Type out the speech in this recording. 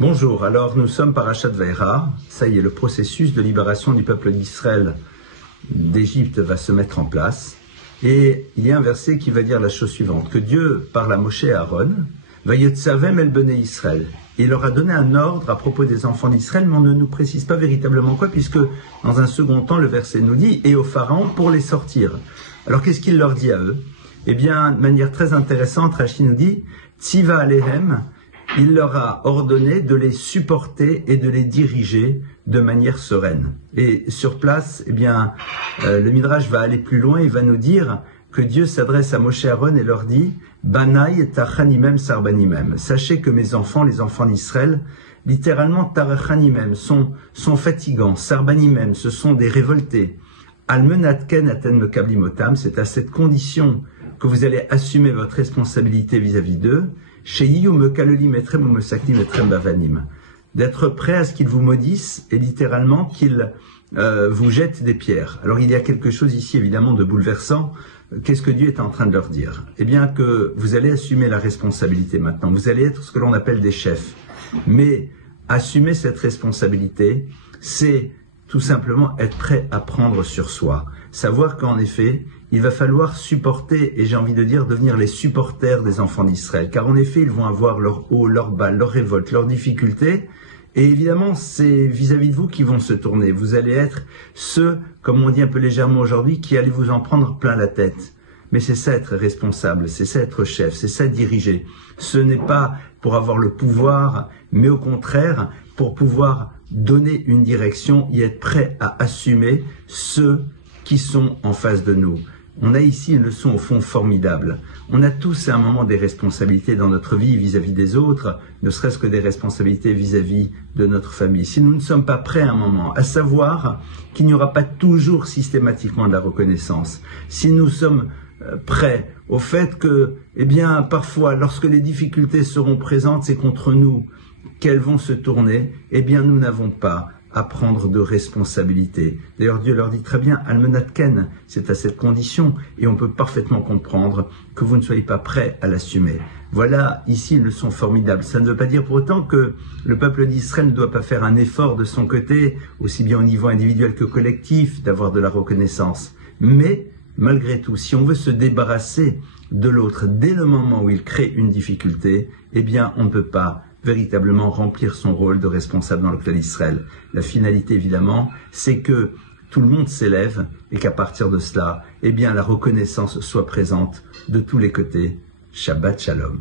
Bonjour, alors nous sommes Parashat Vaera, ça y est, le processus de libération du peuple d'Israël d'Égypte va se mettre en place, et il y a un verset qui va dire la chose suivante, que Dieu parle à Moshe et à Aaron, Vayetzavem el Bnei Israël, il leur a donné un ordre à propos des enfants d'Israël, mais on ne nous précise pas véritablement quoi, puisque dans un second temps, le verset nous dit, et au Pharaon pour les sortir. Alors qu'est-ce qu'il leur dit à eux? Eh bien, de manière très intéressante, Rashi nous dit, Tziva Alehem, il leur a ordonné de les supporter et de les diriger de manière sereine. Et sur place, eh bien, le Midrash va aller plus loin, il va nous dire que Dieu s'adresse à Moshe et Aaron et leur dit « Banaï tachanimem sarbanimem » Sachez que mes enfants, les enfants d'Israël, littéralement tachanimem, sont fatigants, sarbanimem, ce sont des révoltés. Almenatken aten mekablimotam, c'est à cette condition que vous allez assumer votre responsabilité vis-à-vis d'eux, d'être prêt à ce qu'ils vous maudissent et littéralement qu'ils vous jettent des pierres. Alors il y a quelque chose ici évidemment de bouleversant. Qu'est-ce que Dieu est en train de leur dire? Eh bien que vous allez assumer la responsabilité maintenant. Vous allez être ce que l'on appelle des chefs. Mais assumer cette responsabilité, c'est tout simplement être prêt à prendre sur soi. Savoir qu'en effet, il va falloir supporter, et j'ai envie de dire devenir les supporters des enfants d'Israël. Car en effet, ils vont avoir leur haut, leur bas, leur révolte, leurs difficultés. Et évidemment, c'est vis-à-vis de vous qu'ils vont se tourner. Vous allez être ceux, comme on dit un peu légèrement aujourd'hui, qui allez vous en prendre plein la tête. Mais c'est ça être responsable, c'est ça être chef, c'est ça diriger. Ce n'est pas pour avoir le pouvoir, mais au contraire, pour pouvoir donner une direction et être prêt à assumer ceux qui sont en face de nous. On a ici une leçon au fond formidable. On a tous à un moment des responsabilités dans notre vie vis-à-vis des autres, ne serait-ce que des responsabilités vis-à-vis de notre famille. Si nous ne sommes pas prêts à un moment, à savoir qu'il n'y aura pas toujours systématiquement de la reconnaissance, si nous sommes prêts au fait que, eh bien, parfois, lorsque les difficultés seront présentes, c'est contre nous qu'elles vont se tourner, eh bien, nous n'avons pas à prendre de responsabilité. D'ailleurs, Dieu leur dit très bien, Almenatken, c'est à cette condition, et on peut parfaitement comprendre que vous ne soyez pas prêts à l'assumer. Voilà ici une leçon formidable. Ça ne veut pas dire pour autant que le peuple d'Israël ne doit pas faire un effort de son côté, aussi bien au niveau individuel que collectif, d'avoir de la reconnaissance. Mais, malgré tout, si on veut se débarrasser de l'autre dès le moment où il crée une difficulté, eh bien, on ne peut pas véritablement remplir son rôle de responsable dans le clan d'Israël. La finalité, évidemment, c'est que tout le monde s'élève et qu'à partir de cela, eh bien, la reconnaissance soit présente de tous les côtés. Shabbat Shalom.